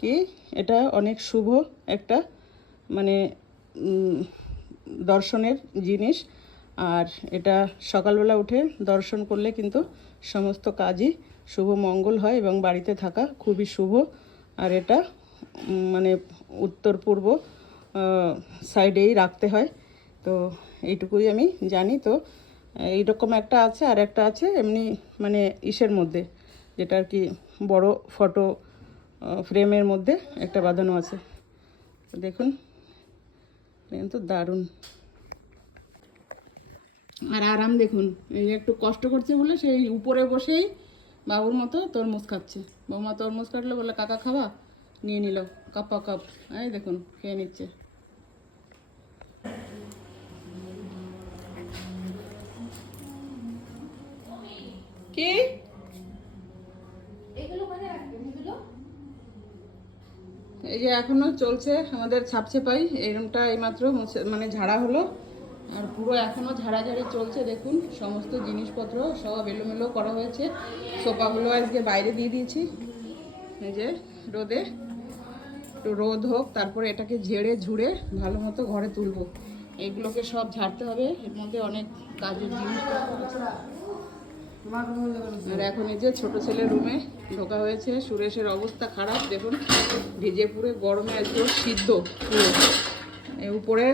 কি এটা অনেক শুভ একটা মানে দর্শনের জিনিস। আর এটা সকালবেলা উঠে দর্শন করলে কিন্তু সমস্ত কাজই শুভ মঙ্গল হয় এবং বাড়িতে থাকা খুবই শুভ। আর এটা মানে উত্তর পূর্ব সাইডেই রাখতে হয়। তো এইটুকুই আমি জানি। তো এইরকম একটা আছে, আর একটা আছে এমনি মানে ইসের মধ্যে, যেটা আর কি বড় ফটো ফ্রেমের মধ্যে একটা বাঁধানো আছে। তো দেখুন কিন্তু দারুণ। আর আরাম দেখুন, এই একটু কষ্ট করছে বলে সেই উপরে বসেই বাবুর মতো তরমুজ খাচ্ছে। বৌমা তরমুজ কাটলো, বলে কাকা খাওয়া, নিয়ে নিল কাপা কাপ। এই দেখুন খেয়ে নিচ্ছে। কি এই যে এখনো চলছে আমাদের ছাপছেপাই। এই রুমটা এইমাত্র মানে ঝাড়া হলো, আর পুরো এখনো ঝাড়াঝাড়ি চলছে। দেখুন সমস্ত জিনিসপত্র সব এলোমেলো করা হয়েছে। সোফাগুলো আজকে বাইরে দিয়ে দিয়েছি, এই যে রোদে, একটু রোদ হোক, তারপরে এটাকে ঝেড়ে ঝুড়ে ভালো মতো ঘরে তুলবো। এইগুলোকে সব ঝাড়তে হবে, এর মধ্যে অনেক কাজের জিনিসপত্র আছে। আর এখন এই যে ছোটো ছেলের রুমে ঢোকা হয়েছে। সুরেশের অবস্থা খারাপ, দেখুন ভিজে পুরে গরমে একদম সিদ্ধ পুরো। উপরে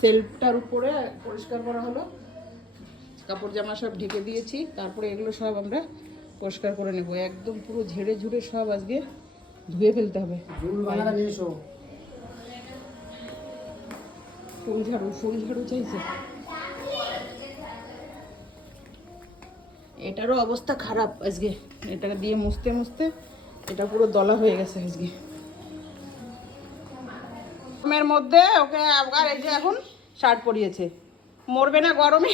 সেলফটার উপরে পরিষ্কার করা হলো, কাপড় জামা সব ঢেকে দিয়েছি। তারপরে এগুলো সব আমরা পরিষ্কার করে নেব, একদম পুরো ঝেড়ে ঝুড়ে সব আজকে ধুয়ে ফেলতে হবে। ফুল ঝাড়ু চাইছে। এটারও অবস্থা খারাপ আজকে, এটা দিয়ে মুছতে মুছতে এটা পুরো দলা হয়ে গেছে আজকে। গরমের মধ্যে ওকে আবার এই যে এখন শার্ট পরিয়েছে, মরবে না গরমে।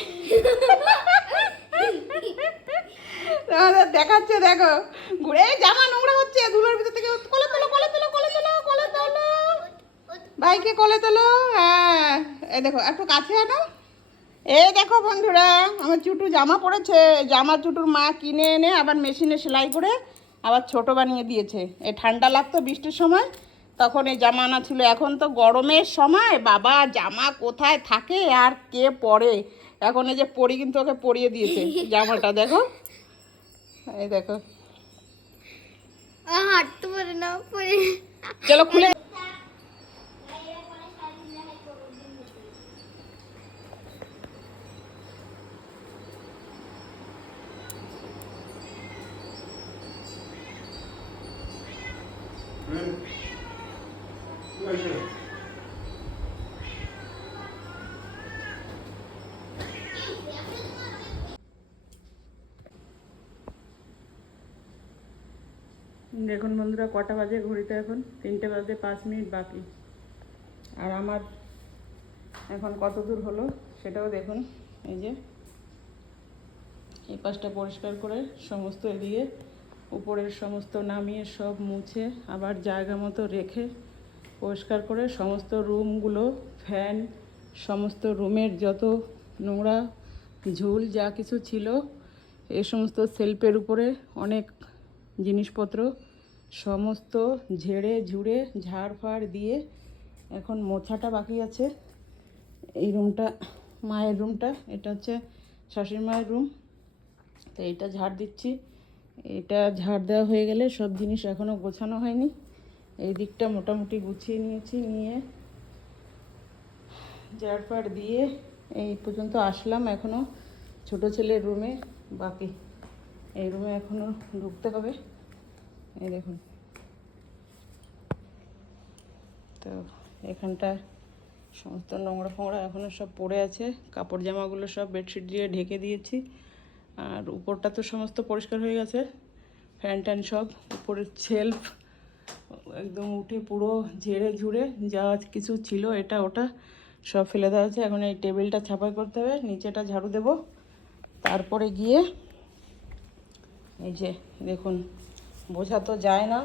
দেখাচ্ছে দেখো ঘুরে, জামা নোংরা হচ্ছে ধুলোর ভিতর থেকে। কোলে তোলো কোলে তোলো কোলে তোলো কোলে তোলো, ভাইকে কোলে তোলো। হ্যাঁ এই দেখো একটু কাছে আনো। এই দেখো বন্ধুরা, আমার চুটু জামা পড়েছে। জামা চুটুর মা কিনে এনে আবার মেশিনে সেলাই করে আবার ছোট বানিয়ে দিয়েছে। এই ঠান্ডা লাগতো বৃষ্টির সময়, তখন এই জামা আনা ছিল। এখন তো গরমের সময় বাবা জামা কোথায় থাকে আর কে পরে। এখন এই যে পরি কিন্তু ওকে পরিয়ে দিয়েছে জামাটা, দেখো এই দেখো। হাঁটতে পারে না, পরে চলো খুলে। দেখুন বন্ধুরা কটা বাজে ঘড়িতে, এখন 3টে বাজে 5 মিনিট বাকি। আর আমার এখন কত দূর হলো সেটাও দেখুন। এই যে এই পাশটা পরিষ্কার করে সমস্ত এদিকে উপরের সমস্ত নামিয়ে সব মুছে আবার জায়গা মতো রেখে পরিষ্কার করে সমস্ত রুমগুলো, ফ্যান, সমস্ত রুমের যত নোংরা ঝুল যা কিছু ছিল, এই সমস্ত সেলফের উপরে অনেক জিনিসপত্র সমস্ত ঝেড়ে ঝুড়ে ঝাড় ফাড় দিয়ে এখন মোছাটা বাকি আছে। এই রুমটা মায়ের রুমটা, এটা হচ্ছে শাশুড়ি মায়ের রুম। তো এটা ঝাড় দিচ্ছি। এটা ঝাড় দেওয়া হয়ে গেলে সব জিনিস এখনও গোছানো হয়নি। এই দিকটা মোটামুটি গুছিয়ে নিয়েছি, নিয়ে ঝাড় ফাড় দিয়ে এই পর্যন্ত আসলাম, এখনও ছোট ছেলের রুমে বাকি, এই রুমে এখনও ঢুকতে হবে। এই দেখুন, তো এখানটায় সমস্ত নোংরা ফোংরা এখনও সব পড়ে আছে। কাপড় জামাগুলো সব বেডশিট দিয়ে ঢেকে দিয়েছি। আর উপরটা তো সমস্ত পরিষ্কার হয়ে গেছে, ফ্যান ট্যান সব, উপরের শেলফ একদম উঠে পুরো ঝেড়ে ঝুড়ে যা কিছু ছিল এটা ওটা সব ফেলে দেওয়া আছে। এখন এই টেবিলটা ছাপাই করতে হবে, নিচেটা ঝাড়ু দেব, তারপরে গিয়ে এই যে দেখুন, বোঝা তো যায় না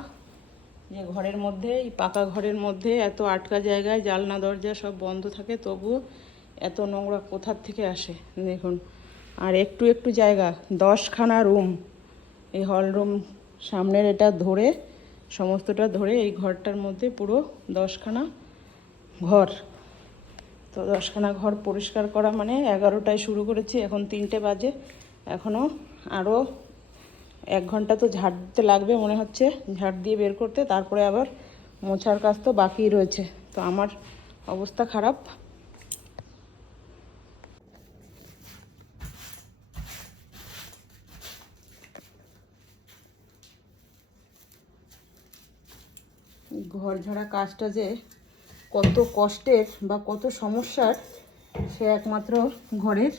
যে ঘরের মধ্যে, এই পাকা ঘরের মধ্যে এত আটকা জায়গায় জানলা দরজা সব বন্ধ থাকে, তবুও এত নোংরা কোথার থেকে আসে দেখুন। আর একটু একটু জায়গা, 10খানা রুম, এই হল রুম সামনের এটা ধরে সমস্তটা ধরে এই ঘরটার মধ্যে পুরো 10খানা ঘর। তো 10খানা ঘর পরিষ্কার করা মানে 11টায় শুরু করেছি, এখন 3টে বাজে, এখনও আরও 1 ঘন্টা তো ঝাড় দিতে লাগবে মনে হচ্ছে, ঝাড় দিয়ে বের করতে, তারপরে আবার মোছার কাজ তো বাকিই রয়েছে। তো আমার অবস্থা খারাপ। ঘর ঝাড়া কাজটা যে কত কষ্টের বা কত সমস্যার, সে একমাত্র ঘরের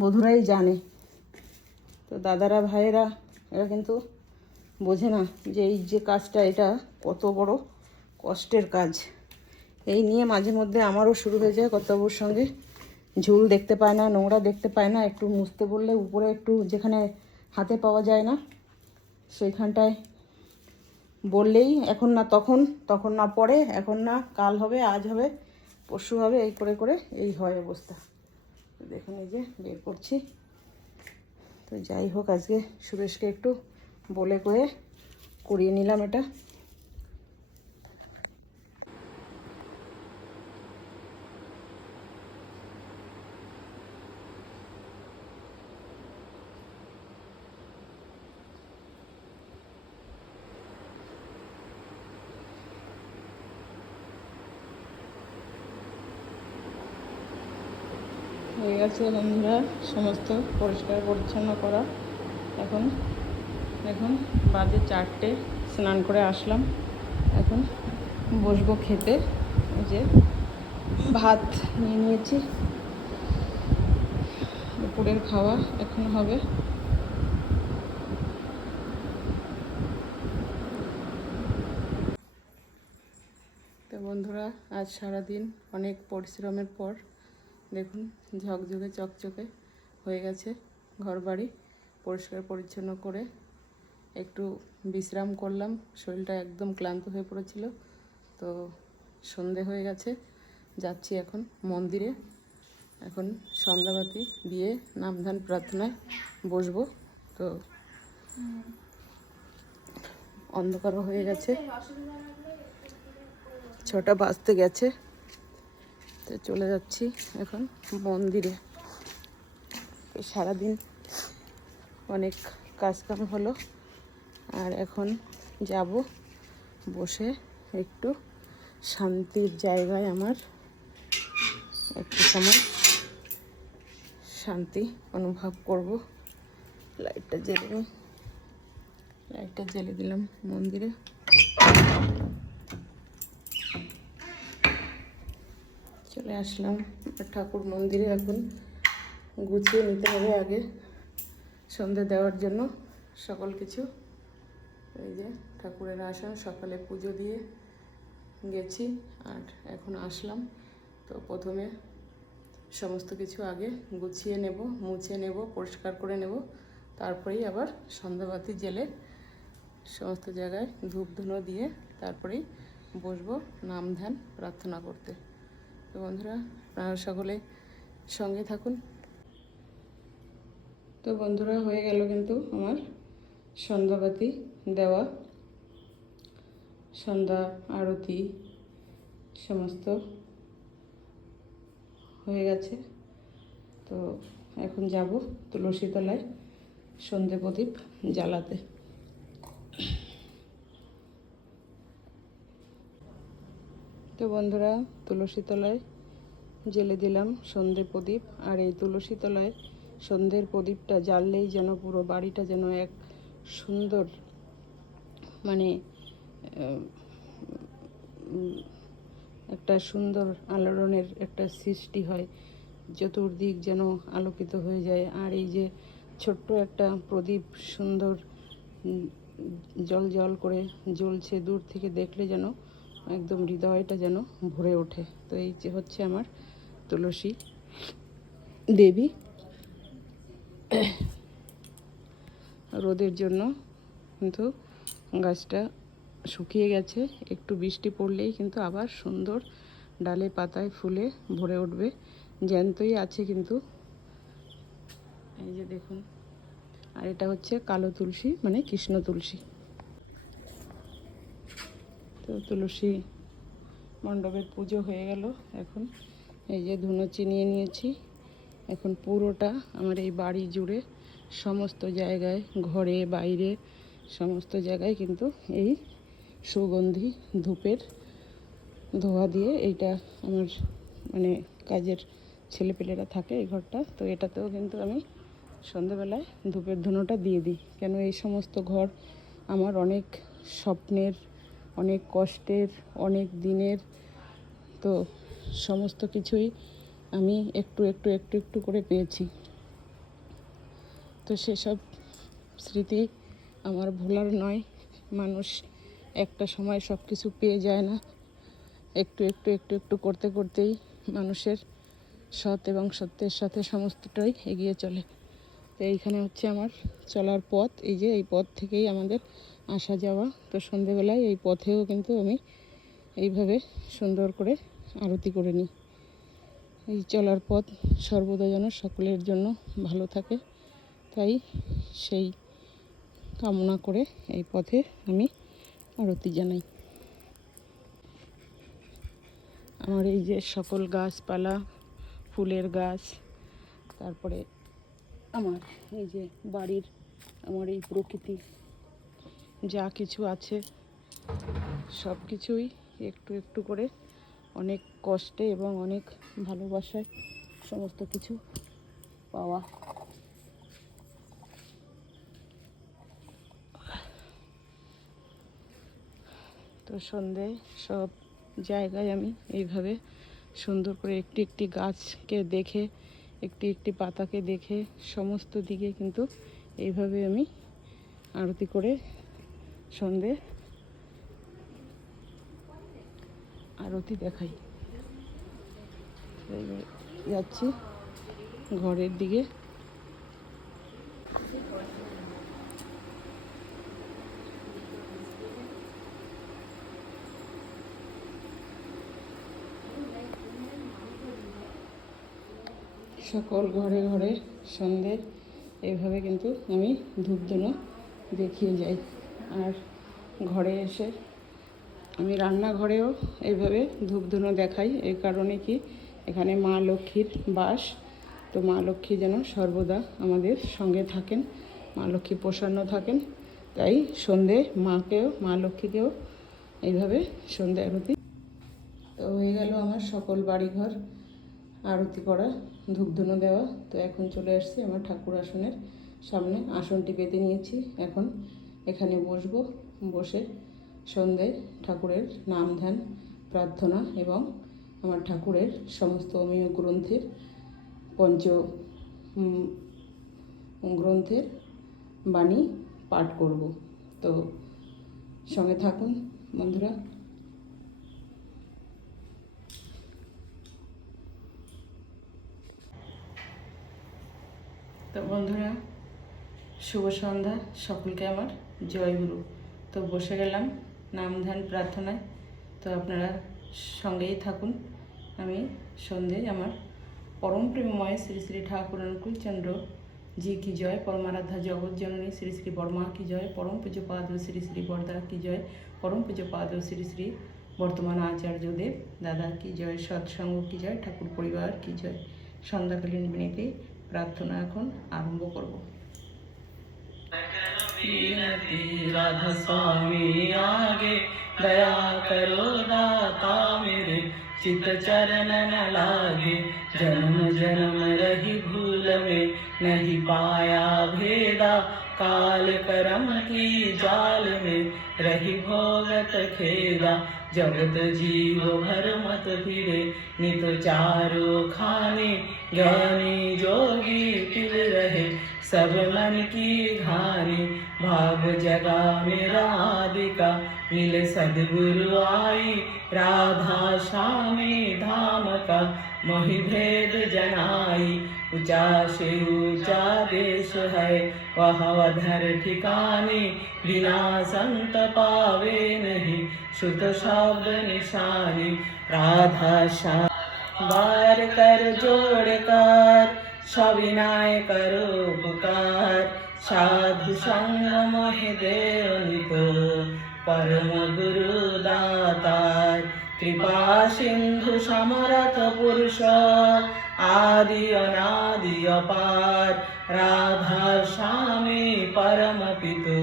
বধূরাই জানে। তো দাদারা ভাইয়েরা এরা কিন্তু বোঝে না যে এই যে কাজটা, এটা কত বড় কষ্টের কাজ। এই নিয়ে মাঝে মধ্যে আমারও শুরু হয়ে যায় কর্তাবুর সঙ্গে, ঝুল দেখতে পায় না, নোংরা দেখতে পায় না, একটু মুছতে বললে উপরে একটু যেখানে হাতে পাওয়া যায় না সেইখানটায় বললেই এখন না তখন, তখন না পরে, এখন না কাল হবে, আজ হবে, পরশু হবে, এই করে করে এই হয় অবস্থা। দেখুন এই যে বের করছি। তো যাই হোক, আজকে সুরেশকে একটু বলে কয়ে করিয়ে নিলাম এটা। হয়ে গেছে বন্ধুরা সমস্ত পরিষ্কার পরিচ্ছন্ন করা। এখন এখন বাজে 4টে, স্নান করে আসলাম, এখন বসবো খেতে। এই যে ভাত নিয়ে নিয়েছি, দুপুরের খাওয়া এখন হবে। তো বন্ধুরা, আজ সারাদিন অনেক পরিশ্রমের পর দেখুন ঝকঝকে চকচকে হয়ে গেছে ঘর বাড়ি। পরিষ্কার পরিচ্ছন্ন করে একটু বিশ্রাম করলাম, শরীরটা একদম ক্লান্ত হয়ে পড়েছিল। তো সন্ধে হয়ে গেছে, যাচ্ছি এখন মন্দিরে, এখন সন্ধ্যাবাতি দিয়ে নামধান প্রার্থনায় বসবো। তো অন্ধকারও হয়ে গেছে, 6টা বাজতে গেছে। তো চলে যাচ্ছি এখন মন্দিরে। তো সারাদিন অনেক কাজকাম হলো, আর এখন যাব বসে একটু শান্তির জায়গায়, আমার একটু সময় শান্তি অনুভব করব। লাইটটা জ্বেলে দিলাম মন্দিরে। চলে আসলাম ঠাকুর মন্দিরে, এখন গুছিয়ে নিতে হবে আগে সন্ধে দেওয়ার জন্য সকল কিছু। এই যে ঠাকুরের আসন, সকালে পুজো দিয়ে গেছি আর এখন আসলাম। তো প্রথমে সমস্ত কিছু আগে গুছিয়ে নেব, মুছে নেব, পরিষ্কার করে নেব, তারপরেই আবার সন্ধ্যাবাতি জেলে সমস্ত জায়গায় ধূপ ধুনো দিয়ে তারপরেই বসবো নাম ধ্যান প্রার্থনা করতে। তো বন্ধুরা, আপনারা সকলে সঙ্গে থাকুন। তো বন্ধুরা, হয়ে গেল কিন্তু আমার সন্ধ্যাবাতি দেওয়া, সন্ধ্যা আরতি সমস্ত হয়ে গেছে। তো এখন যাব তুলসী তলায় সন্ধে প্রদীপ জ্বালাতে। তো বন্ধুরা, তুলসী তলায় জেলে দিলাম সন্ধে প্রদীপ। আর এই তুলসী তলায় সন্ধ্যের প্রদীপটা জ্বাললেই যেন পুরো বাড়িটা যেন এক সুন্দর মানে একটা সুন্দর আলোড়নের একটা সৃষ্টি হয়, চতুর্দিক যেন আলোকিত হয়ে যায়। আর এই যে ছোট্ট একটা প্রদীপ সুন্দর জল জল করে জ্বলছে, দূর থেকে দেখলে যেন একদম হৃদয়টা যেন ভরে ওঠে। তো এই যে হচ্ছে আমার তুলসী দেবী। রোদের জন্য কিন্তু গাছটা শুকিয়ে গেছে, একটু বৃষ্টি পড়লেই কিন্তু আবার সুন্দর ডালে পাতায় ফুলে ভরে উঠবে। জ্যান্তই আছে কিন্তু, এই যে দেখুন। আর এটা হচ্ছে কালো তুলসী, মানে কৃষ্ণ তুলসী। তো তুলসী মণ্ডপের পুজো হয়ে গেল। এখন এই যে ধুনুচি নিয়ে নিয়েছি। এখন পুরোটা আমার এই বাড়ি জুড়ে সমস্ত জায়গায়, ঘরে বাইরে সমস্ত জায়গায় কিন্তু এই সুগন্ধি ধূপের ধোয়া দিয়ে, এইটা আমার মানে কাজের ছেলেপেলেরা থাকে এই ঘরটা, তো এটাতেও কিন্তু আমি সন্ধেবেলায় ধূপের ধুনোটা দিয়ে দিই। কেন এই সমস্ত ঘর আমার অনেক স্বপ্নের, অনেক কষ্টের, অনেক দিনের, তো সমস্ত কিছুই আমি একটু একটু একটু একটু করে পেয়েছি। তো সেসব স্মৃতি আমার ভোলার নয়। মানুষ একটা সময় সব কিছু পেয়ে যায় না, একটু একটু একটু একটু করতে করতেই মানুষের সৎ এবং সত্যের সাথে সমস্তটাই এগিয়ে চলে। তো এইখানে হচ্ছে আমার চলার পথ, এই যে এই পথ থেকেই আমাদের আসা যাওয়া। তো সন্ধেবেলায় এই পথেও কিন্তু আমি এইভাবে সুন্দর করে আরতি করে নিই। এই চলার পথ সর্বদা যেন সকলের জন্য ভালো থাকে, তাই সেই কামনা করে এই পথে আমি আরতি জানাই। আমার এই যে সকল গাছপালা, ফুলের গাছ, তারপরে আমার এই যে বাড়ির, আমার এই প্রকৃতি যা কিছু আছে সব কিছুই একটু একটু করে অনেক কষ্টে এবং অনেক ভালোবাসায় সমস্ত কিছু পাওয়া। তো সন্ধে সব জায়গায় আমি এইভাবে সুন্দর করে একটি একটি গাছকে দেখে, একটি একটি পাতাকে দেখে সমস্ত দিকে কিন্তু এইভাবে আমি আরতি করে সন্ধে আরতি দেখাই। যাচ্ছি ঘরের দিকে। সকল ঘরে ঘরে সন্ধে এইভাবে কিন্তু আমি ধূপধুনো দেখিয়ে যাই। আর ঘরে এসে আমি রান্নাঘরেও এইভাবে ধূপধুনো দেখাই। এই কারণে কি, এখানে মা লক্ষ্মীর বাস। তো মা লক্ষ্মী যেন সর্বদা আমাদের সঙ্গে থাকেন, মা লক্ষ্মী প্রসন্ন থাকেন, তাই সন্ধে মাকেও, মা লক্ষ্মীকেও এইভাবে সন্ধে আরতি। তো হয়ে গেল আমার সকল বাড়িঘর আরতি করা, ধূপধুনো দেওয়া। তো এখন চলে আসছি আমার ঠাকুর আসনের সামনে, আসনটি পেতে নিয়েছি। এখন এখানে বসবো, বসে সন্ধ্যায় ঠাকুরের নাম ধ্যান প্রার্থনা এবং আমার ঠাকুরের সমস্ত অমীয় গ্রন্থের গ্রন্থের বাণী পাঠ করব। তো সঙ্গে থাকুন বন্ধুরা। তো বন্ধুরা, শুভ সন্ধ্যা সকলকে আমার জয়গুরু। তো বসে গেলাম নাম ধ্যান প্রার্থনায়। তো আপনারা সঙ্গেই থাকুন। আমি সন্ধে আমার পরম প্রেমময় শ্রী শ্রী ঠাকুর অনুকূলচন্দ্র জি কি জয়, পরমারাধ্যা জগৎ জননী শ্রী শ্রী বর্মা কি জয়, পরম পূজ্যপাদ শ্রী শ্রী বরদা কি জয়, পরম পূজ্যপাদ শ্রী শ্রী বর্তমান আচার্যদেব দাদা কি জয়, সৎসঙ্গ কি জয়, ঠাকুর পরিবার কি জয়। সন্ধ্যাকালীন বিনীতি প্রার্থনা এখন আরম্ভ করব। राधा स्वामी आगे दया करो दाता मेरे, चित चरण न लागे। जन्म जन्म रही भूल में नहीं पाया भेदा, काल करम की जाल में रही भोगत खेदा। जगत जीव भर मत फिरे नित चारो खाने, ज्ञानी जोगी तिल रहे सब मन की घानी। भाव जगा मेरा आदिका मिले सदगुरु आई, राधा श्यामी धाम का मोहि भेद जनाई। ऊंचा से ऊंचा देश है वह अधर ठिकाने, बिना संत पावे नहीं शुद्ध शब्द निशानी। राधा श्याम बार कर जोड़ कर सविनाय करो पुकार, साधु संग मोहि देव नितो परम गुरु दातार। कृपा सिंधु समरथ पुरुष आदि अनादि अपार, राधा श्यामी परम पितु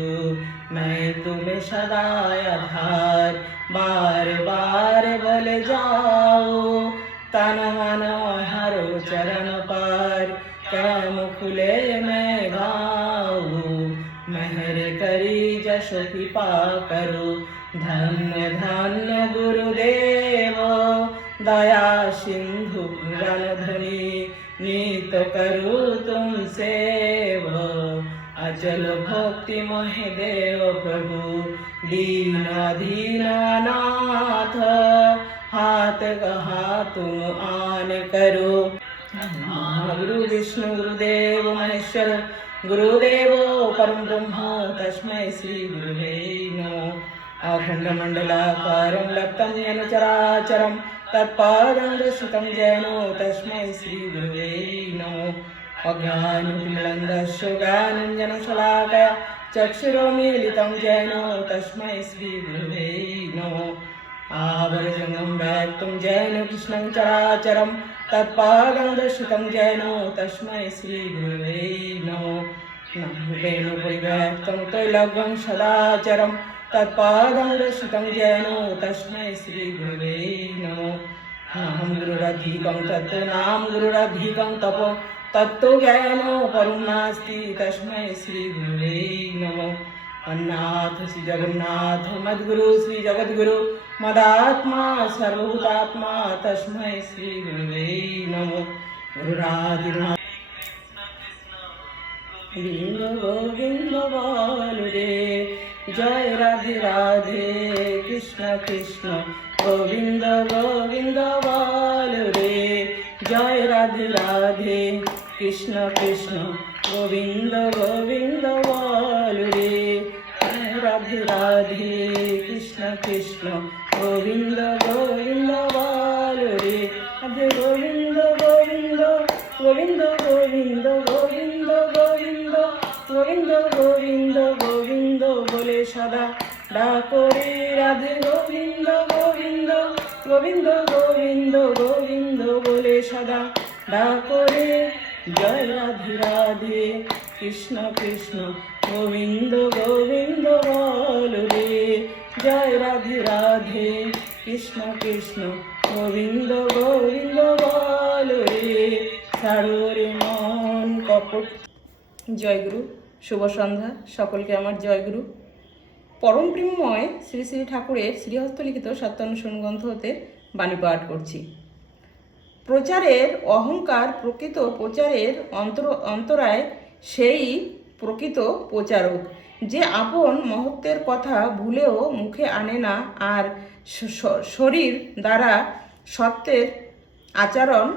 मैं तुम्हें सदा आधार। बार बार बोले जाओ तन मन हरो चरण पार, कैम खुले मैं गाऊं मेहर करी जश कृपा करो। धन्य धन्य गुरुदेव दया सिंधु रणधनी, नीत करो तुम सेव अचल भक्ति मोहि देव प्रभु। दीन दीन नाथ हाथ कहा तुम आन करो। गुरु विष्णु गुरुदेव महेश्वर गुरुदेवो परम ब्रह्म तस्मै श्री गुरुवे नमो। अखंड मंडलाकारं लप्तं येन चराचरं तत्पादं दर्शितं येन तस्मै श्री गुरुवे नमो। अज्ञानतिमिरन्धस्य ज्ञानाञ्जनशलाकया चक्षुरुन्मीलितं येन तस्मै श्री गुरुवे नमो। आवरजंगं व्याप्तं येन कृष्णं चराचरं तत्पादं दर्शितं येन तस्मै श्री गुरुवे नमो। वेणुपुरीव्याप्तं त्रैलोक्यं सदाचरं तत्पादं दर्शितं येन तस्मै श्री गुरुवे नमो। नाम गुरुरधिकं तत् नाम गुरुरधिकं तपो तत्तो ज्ञानो परं नास्ति तस्मै श्री गुरुवे नमो। अन्नाथ श्री जगन्नाथ मद्गुरु श्री जगद्गुरु मदात्मा सर्वभूतात्मा तस्मै श्री गुरुवे नमो। गुरुराधिनाथ गोविंद गोविंद बोल रे, जय राधे राधे कृष्ण कृष्ण गोविंद गोविंद बोल रे, जय राधे राधे कृष्ण कृष्ण गोविंद गोविंद बोल रे, जय राधे राधे कृष्ण कृष्ण गोविंद गोविंद बोल रे। राधे गोविंद गोविंद गोविंद गोविंद गोविंद गोविंद गोविंद गोविंद गोविंद बोले सदा डाको रे। राधे गोविंद गोविंद गोविंद गोविंद गोविंद बोले सदा डाको रे। जय राधे राधे कृष्ण कृष्ण गोविंद गोविंद बोल रे, जय राधे राधे कृष्ण कृष्ण गोविंद गोविंद बोल रे। ছাড়ো রে মন কপট। জয়গুরু, শুভ সন্ধ্যা সকলকে আমার জয়গুরু। পরম প্রেমময় শ্রী শ্রী ঠাকুরের শ্রীহস্তলিখিত সত্যানুসরণ গ্রন্থ হতে বাণী পাঠ করছি। প্রচারের অহংকার প্রকৃত প্রচারের অন্তরায় সেই প্রকৃত প্রচারক, যে আপন মহত্বের কথা ভুলেও মুখে আনে না আর শরীর দ্বারা সত্যের আচরণ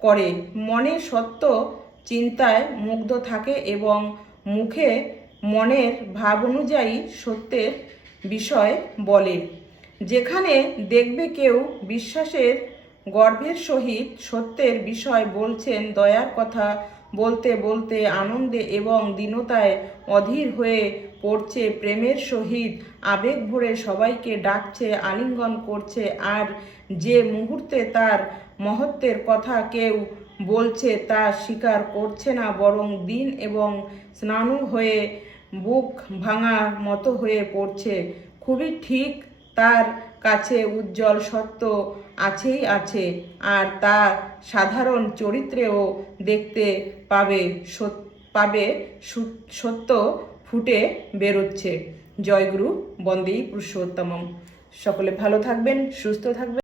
করে, মনে সত্য চিন্তায় মুগ্ধ থাকে এবং মুখে মনের ভাব অনুযায়ী সত্যের বিষয় বলে। যেখানে দেখবে কেউ বিশ্বাসের গর্বের সহিত সত্যের বিষয় বলছেন, দয়ার কথা বলতে বলতে আনন্দে এবং দীনতায় অধীর হয়ে পড়ছে, প্রেমের সহিত আবেগ ভরে সবাইকে ডাকছে, আলিঙ্গন করছে, আর যে মুহূর্তে তার মহত্বের কথা কেউ বলছে তা স্বীকার করছে না, বরং দিন এবং স্নানু হয়ে বুক ভাঙার মতো হয়ে পড়ছে, খুবই ঠিক তার কাছে উজ্জ্বল সত্য আছেই আছে, আর তার সাধারণ চরিত্রেও দেখতে পাবে সত্য ফুটে বেরোচ্ছে। জয়গুরু, বন্দে পুরুষোত্তমম। সকলে ভালো থাকবেন, সুস্থ থাকবেন।